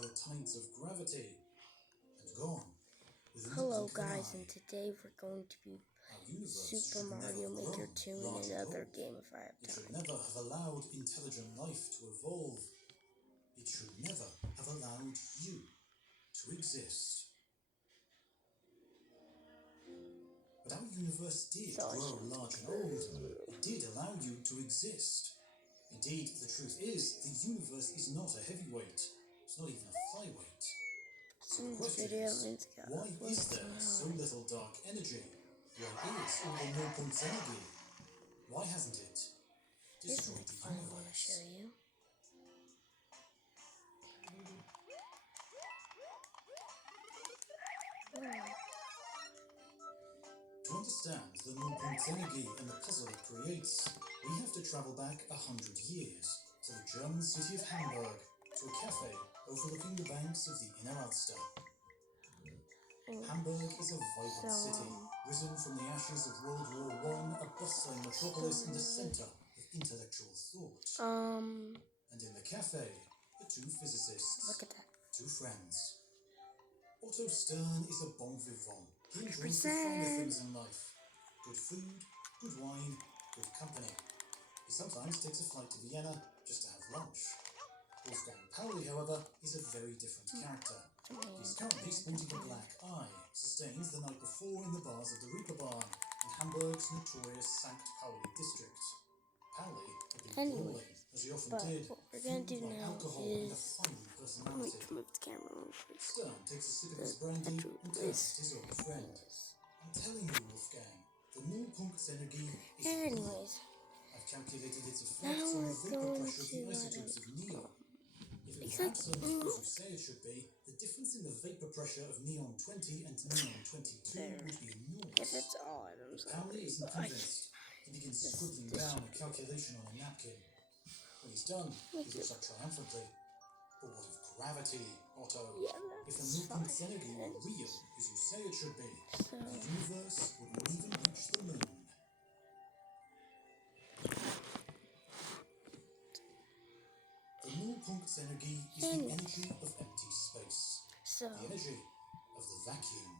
by the tides of gravity and gone. Hello guys, and today we're going to be Super Mario Maker 2 in another game if I have time. It should time. never have allowed intelligent life to evolve. It should never have allowed you to exist. But our universe did grow large and old. It did allow you to exist. Indeed, the truth is, the universe is not a heavyweight. It's not even a flyweight. So the question is, why is there so little dark energy? Where is all the no-points energy? Why hasn't it destroyed the universe? I want to show you. To understand the no-points energy and the puzzle it creates, we have to travel back 100 years to the German city of Hamburg, to a cafe overlooking the banks of the Inner Alster. Hamburg is a vibrant city, risen from the ashes of World War I, a bustling metropolis and a centre of intellectual thought. And in the cafe, the two physicists, look at that. Two friends. Otto Stern is a bon vivant. He enjoys the finer things in life. Good food, good wine, good company. He sometimes takes a flight to Vienna just to have lunch. Wolfgang Pauli, however, is a very different character. He's currently sporting a black eye, sustained the night before in the bars of the Reeperbahn in Hamburg's notorious Sankt Pauli district. Pauli had been brawling, as he often did, what we're going to do now is I'm going to move the camera over. Stern takes a sip of his brandy and turns to his old friend. I'm telling you, Wolfgang, the Nullpunkt's energy is anyways, I've calculated its effects on the vapor pressure of the isotopes of neon. If it were absolutely as you say it should be, the difference in the vapor pressure of neon 20 and neon 22 would be enormous. If it's all items, Pauli isn't convinced. He begins scribbling down a calculation on a napkin. When he's done, he looks up triumphantly. But what of gravity, Otto? If the Nullpunkt's energy were real, as you say it should be, the universe wouldn't even reach the moon. The Nullpunkt's energy is the energy of empty space. The energy of the vacuum.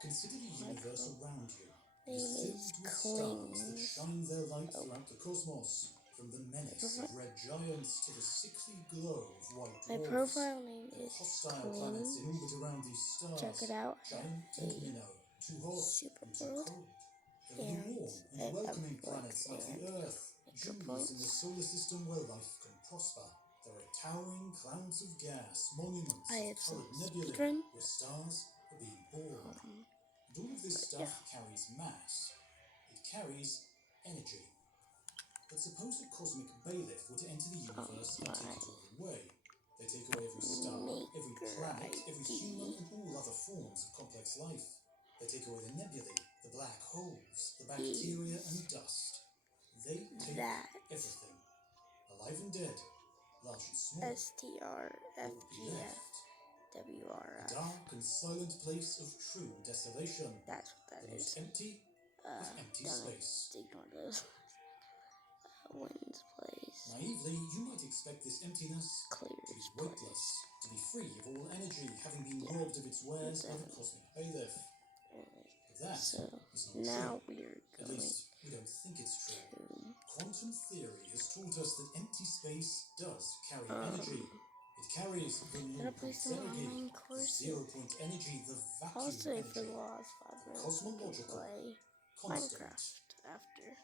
Consider the universe around you. It is filled with stars that shine their light throughout the cosmos. From the menace of red giants to the sickly glow of white dwarfs. My profile name is hostile planets in orbit around these stars. Check it out. Giant and minnow, too hot and too cold. There are warm and welcoming planets like the Earth, jewels in the solar system where life can prosper. There are towering clouds of gas, monuments, coloured nebulae, where stars are being born. And all of this stuff carries mass. It carries energy. But suppose a cosmic bailiff were to enter the universe and take it all away. They take away every star, every planet, every human, and all other forms of complex life. They take away the nebulae, the black holes, the bacteria and dust. They take everything, alive and dead, large and small. STRFGFWRF. A dark and silent place of true desolation. That's what that is. Empty of empty space. Ignore those. Wins place. Naively, you might expect this emptiness to be weightless, to be free of all energy, having been robbed of its wares by the cosmic bailiff. But that is not now true. At least, we don't think it's true. Quantum theory has taught us that empty space does carry energy. It carries the Nullpunkt's energy, the zero-point energy, the vacuum energy, the cosmological constant. After.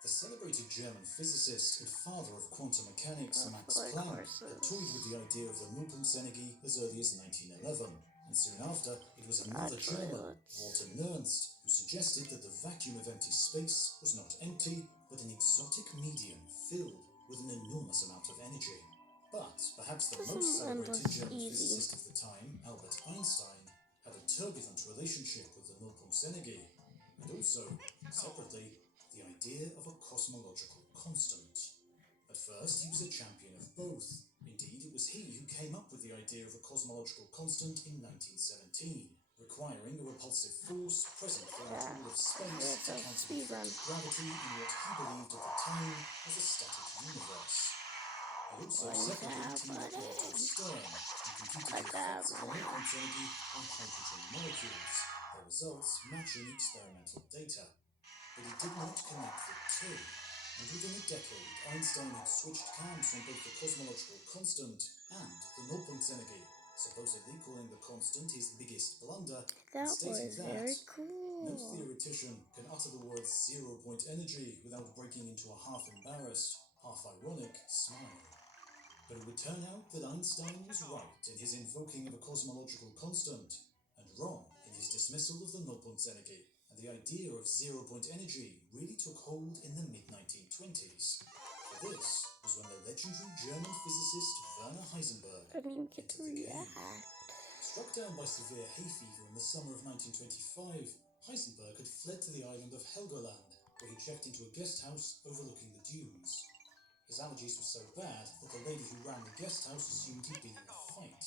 The celebrated German physicist and father of quantum mechanics, Max Planck, had toyed with the idea of the Nullpunkt's energy as early as 1911, and soon after, it was another German, Walter Nernst, who suggested that the vacuum of empty space was not empty, but an exotic medium filled with an enormous amount of energy. But perhaps the most celebrated German physicist of the time, Albert Einstein, had a turbulent relationship with the Nullpunkt's energy, and also, separately, the idea of a cosmological constant. At first, he was a champion of both. Indeed, it was he who came up with the idea of a cosmological constant in 1917, requiring a repulsive force present throughout all of space to counter the effect of gravity in what he believed at the time was a static universe. He also separately teamed up with Otto duty to the effects of nucleus energy on hydrogen molecules, their results matching experimental data. But he did not connect the two, and within a decade, Einstein had switched camps on both the cosmological constant and the Nullpunktsenergie, supposedly calling the constant his biggest blunder, That stating was that very no cool. theoretician can utter the words zero-point energy without breaking into a half-embarrassed, half-ironic smile. But it would turn out that Einstein was right in his invoking of a cosmological constant, and wrong in his dismissal of the Nullpunktsenergie, and the idea of zero-point energy really took hold in the mid-1920s. For this was when the legendary German physicist Werner Heisenberg I didn't even get entered to the game. react. Struck down by severe hay fever in the summer of 1925, Heisenberg had fled to the island of Helgoland, where he checked into a guest house overlooking the dunes. His allergies were so bad that the lady who ran the guest house assumed he'd been in a fight.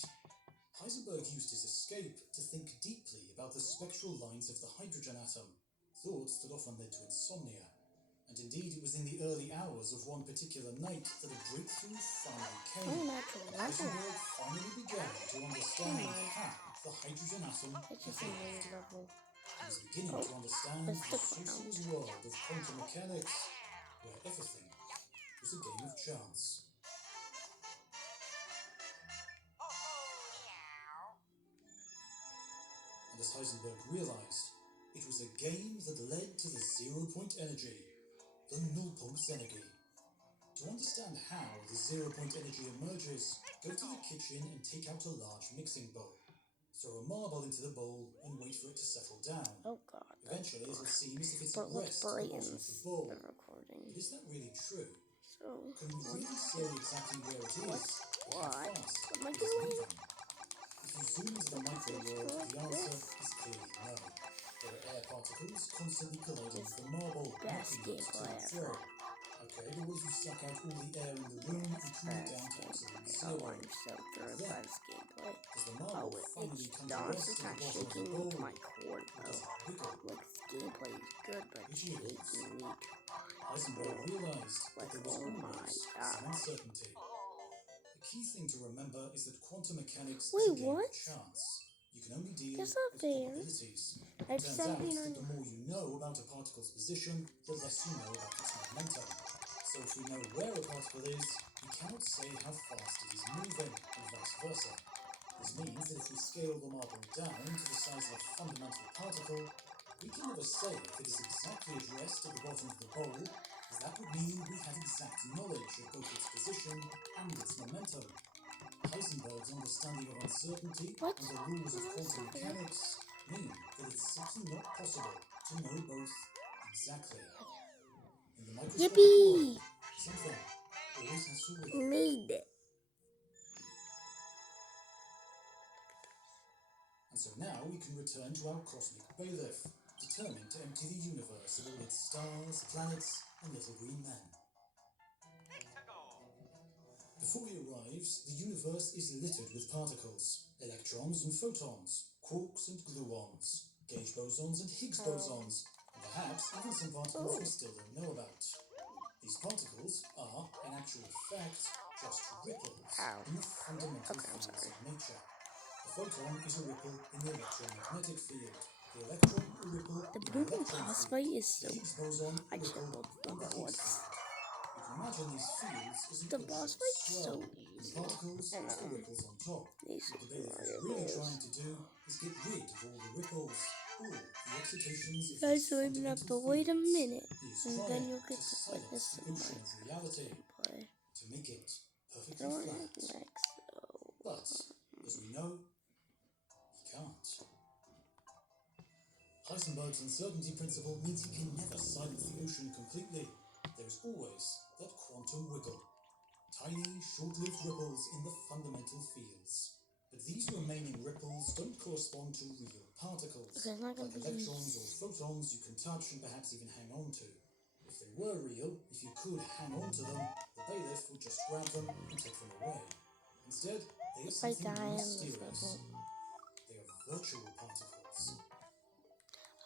Heisenberg used his escape to think deeply about the spectral lines of the hydrogen atom, thoughts that often led to insomnia. And indeed, it was in the early hours of one particular night that a breakthrough finally came. Oh, natural level. Heisenberg finally began to understand how the hydrogen atom It's just a behaved. new level. He was beginning to understand it's the the sorcerer's world of quantum mechanics, where everything was a game of chance. And as Heisenberg realized, it was a game that led to the zero-point energy, the Nullpunktsenergie. To understand how the zero-point energy emerges, go to the kitchen and take out a large mixing bowl. Throw a marble into the bowl and wait for it to settle down. Oh god. Eventually, it'll seem as if it's But at rest at the bottom of the bowl. the recording. But is that really true? So, Can we really say exactly where it is? What? How fast What am I it is doing? moving? If you zoom into the micro world, the answer is clearly no. There are air particles constantly colliding with the marble, Best knocking it to gameplay and fro. ever. Okay, but what if you suck out all the air in the room and cool it down to absolute zero? Oh, I'm so through by this gameplay. Does the marble finally come to rest at the bottom of the shaking bowl? my cord Or does though. it wiggle? Like this gameplay is good, but it's shaking me. Heisenberg realized that there was Oh my always god. some uncertainty. The key thing to remember is that quantum mechanics is Wait, a game what? of chance. You can only deal That's with not fair. probabilities. I It turns out something that on. the more you know about a particle's position, the less you know about its momentum. So if we know where a particle is, we cannot say how fast it is moving, and vice versa. This means that if we scale the marble down to the size of a fundamental particle, we can never say if it is exactly at rest at the bottom of the bowl, as that would mean we had exact knowledge of both its position and its momentum. Heisenberg's understanding of uncertainty What? and the rules of quantum mechanics mean that it's simply not possible to know both exactly. In the microscopic Yippee! world, something always has to wait. Made it. And so now we can return to our cosmic bailiff, determined to empty the universe of all its stars, planets, and little green men. Before he arrives, the universe is littered with particles, electrons and photons, quarks and gluons, gauge bosons and Higgs bosons, and perhaps even some particles we still don't know about. These particles are, in actual fact, just ripples in the fundamental fields of nature. A photon is a ripple in the electromagnetic field. The electron, a ripple in the Broken electron boss field. fight is so. The Higgs boson, a I ripple killed in the Higgs once. field. You can imagine these fields as an The ocean boss fight's swell, so with easy. particles And as the ripples on top. these What the bailiff is really trying to do is get rid of all the ripples, all the excitations of guys, these so I'm gonna have to fundamental wait a fields. minute, He is and then trying you'll get to to silence witness the some ocean of reality, play. to make it I perfectly don't want flat. it next though. But, as we know, he can't. Heisenberg's uncertainty principle means he can never silence the ocean completely. There is always that quantum wiggle. Tiny, short-lived ripples in the fundamental fields. But these remaining ripples don't correspond to real particles, Okay, like electrons or photons you can touch and perhaps even hang on to. If they were real, if you could hang on to them, the bailiff would just grab them and take them away. Instead, they are something more mysterious. They are virtual particles.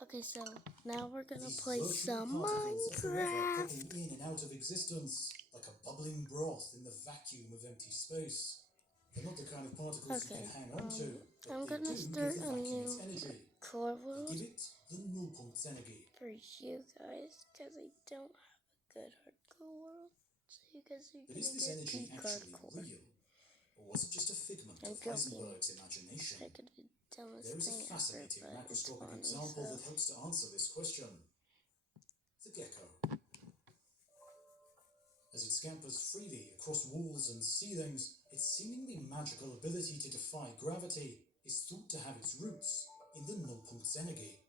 Okay, so now we're gonna These play virtual some particles are forever Minecraft. popping in and out of existence, like a bubbling broth in the vacuum of empty space. They're not the kind of particles you Okay, can hang on to, but I'm they gonna do start give the a vacuum new its energy. core world Give it the Nullpunktsenergie. for you guys, because I don't have a good hardcore world. So you guys are But gonna is this get energy peak actually hardcore. real? Or was it just a figment I'm of joking. Heisenberg's imagination? I could be the dumbest There is a thing ever, fascinating but it's macroscopic funny, example so that helps to answer this question. The gecko. As it scampers freely across walls and ceilings, its seemingly magical ability to defy gravity is thought to have its roots in the Nullpunktsenergie.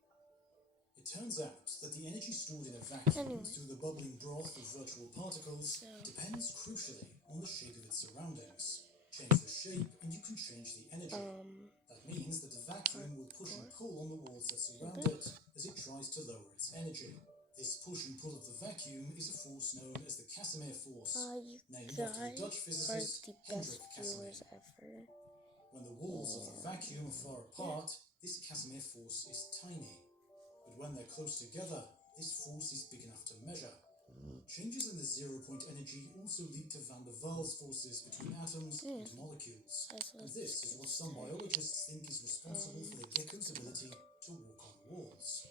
It turns out that the energy stored in a vacuum through the bubbling broth of virtual particles depends crucially on the shape of its surroundings. Change the shape and you can change the energy. That means that the vacuum will push and pull on the walls that surround it as it tries to lower its energy. This push and pull of the vacuum is a force known as the Casimir force, named after the Dutch physicist Hendrik Casimir. When the walls of the vacuum are far apart, this Casimir force is tiny. But when they're close together, this force is big enough to measure. Changes in the zero-point energy also lead to van der Waals forces between atoms and molecules. And this is what some biologists think is responsible for the gecko's ability to walk on walls.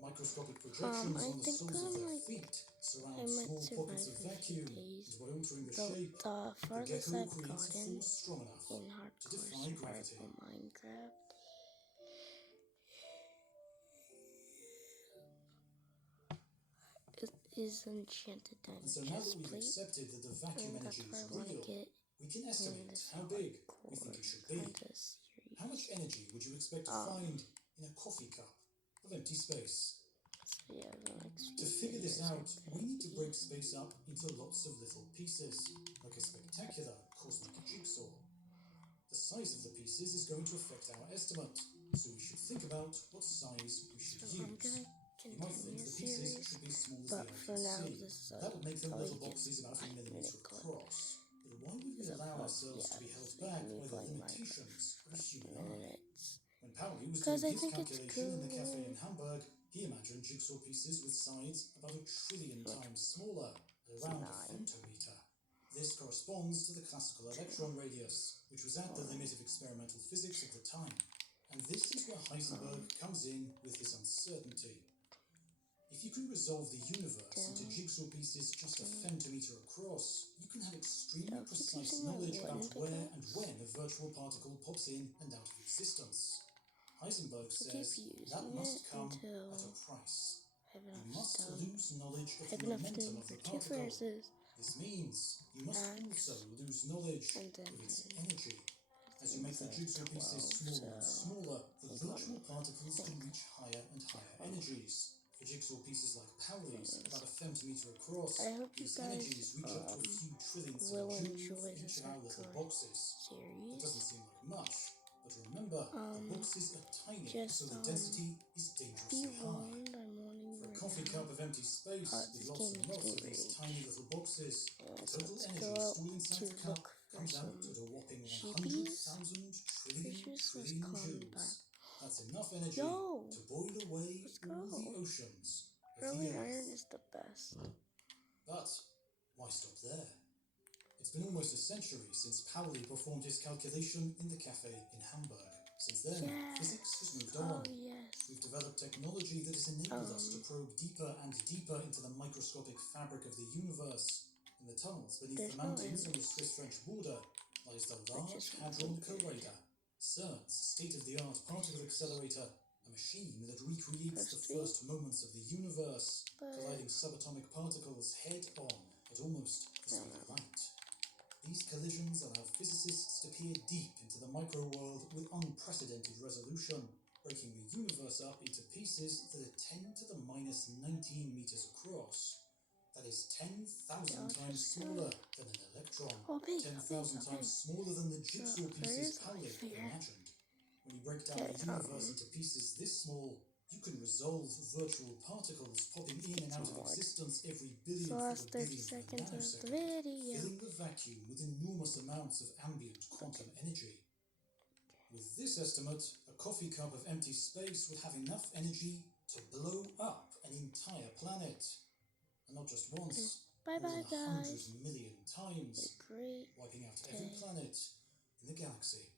Microscopic projections on the soles of their feet surround small pockets of vacuum, and by altering the shape, the gecko creates a force strong enough to defy gravity. Minecraft. It is enchanted diamond. And so now that we've accepted that the vacuum energy is real, we can estimate how big we think it should be. How much energy would you expect to find in a coffee cup of empty space? To figure this out, we need to break space up into lots of little pieces, like a spectacular cosmic jigsaw. The size of the pieces is going to affect our estimate, so we should think about what size we should use. You might think the pieces should be as small as the eye can see. That would make them little boxes about 1 millimeter across. But why would we allow ourselves to be held back by the limitations of a human eye? When Pauli was doing his calculation in the cafe in Hamburg, he imagined jigsaw pieces with sides about 1 trillion times smaller, at around a femtometer. This corresponds to the classical electron radius, which was at the limit of experimental physics of the time. And this is where Heisenberg comes in with his uncertainty. If you can resolve the universe into jigsaw pieces just a femtometer across, you can have extremely precise knowledge about where and when a virtual particle pops in and out of existence. Heisenberg says that must come at a price. You must lose knowledge of the momentum of the particle. This means you must also lose knowledge of its energy. As you make the jigsaw pieces smaller and smaller, the virtual particles can reach higher and higher energies. For jigsaw pieces like Pauli's, about a femtometer across, these energies reach up to a few trillions of joules for each of our little boxes. It doesn't seem like much, but remember, the boxes are tiny, so the density is dangerously high. For a coffee cup of empty space with lots and lots of these tiny little boxes, the total energy stored inside the cup comes out at a whopping 100,000 trillion joules. That's enough energy to boil away all the oceans of the Earth. Iron is the best. But why stop there? It's been almost a century since Pauli performed his calculation in the cafe in Hamburg. Since then, physics has moved on. We've developed technology that has enabled us to probe deeper and deeper into the microscopic fabric of the universe. In the tunnels beneath the mountains on the Swiss-French border lies the Large Hadron Collider, CERN's state-of-the-art particle accelerator, a machine that recreates the first moments of the universe, colliding subatomic particles head-on at almost the speed of light. These collisions allow physicists to peer deep into the microworld with unprecedented resolution, breaking the universe up into pieces that are 10 to the minus 19 meters across. That is 10,000 times smaller than an electron, 10,000 times smaller than the jigsaw pieces Pauli imagined. When you break down the universe into pieces this small, you can resolve virtual particles popping in and out of existence every billionth of a billionth of a nanosecond, filling the vacuum with enormous amounts of ambient quantum energy. With this estimate, a coffee cup of empty space would have enough energy to blow up an entire planet. And not just once, more than 100 million times, wiping out every planet, in the galaxy.